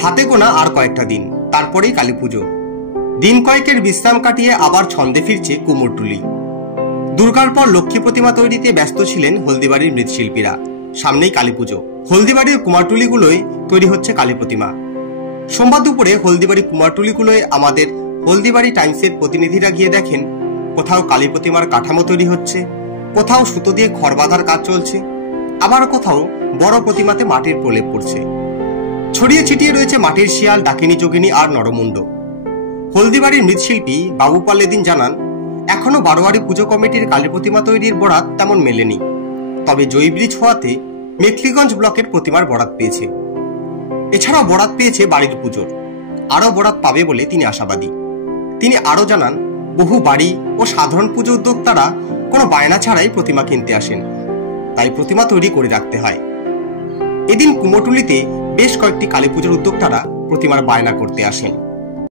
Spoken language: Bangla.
হাতে গোনা আর কয়েকটা দিন, তারপরেই কালী পুজো। দিন কয়েকের বিশ্রাম কাটিয়ে আবার ছন্দে ফিরছে কুমোরটুলি। দুর্গার পর লক্ষ্মী প্রতিমা তৈরিতে ব্যস্ত ছিলেন হলদিবাড়ির মৃৎশিল্পীরা। সামনেই কালী পুজো, হলদিবাড়ির কুমারটুলিগুলোয় তৈরি হচ্ছে কালী প্রতিমা। সোমবার দুপুরে হলদিবাড়ি কুমারটুলিগুলোয় আমাদের হলদিবাড়ি টাইমসের প্রতিনিধিরা গিয়ে দেখেন কোথাও কালী প্রতিমার কাঠামো তৈরি হচ্ছে, কোথাও সুতো দিয়ে খড় বাঁধার কাজ চলছে, আবার কোথাও বড় প্রতিমাতে মাটির প্রলেপ পড়ছে। ছড়িয়ে ছিটিয়ে রয়েছে মাটির শিয়াল, ডাকিনী, যোগিনী আর নরমুণ্ড। হলদিবাড়ির মৃৎশিল্পী বাবু পাল এদিন জানান, এখনো বারোয়ারি পুজো কমিটির কালী প্রতিমা তৈরির বরাত তেমন মেলেনি, তবে জয়ব্রিজ হওয়াতে মেখলিগঞ্জ ব্লকের প্রতিমার বরাত পেয়েছে। এছাড়াও বরাত পেয়েছে বাড়ির পুজোর, আরও বরাত পাবে বলে তিনি আশাবাদী। তিনি আরও জানান, বহু বাড়ি ও সাধারণ পুজো উদ্যোক্তারা কোনো বায়না ছাড়াই প্রতিমা কিনতে আসেন, তাই প্রতিমা তৈরি করে রাখতে হয়। এদিন কুমোরটুলিতে বেশ কয়েকটি কালী পুজোর উদ্যোক্তারা প্রতিমার বায়না করতে আসেন।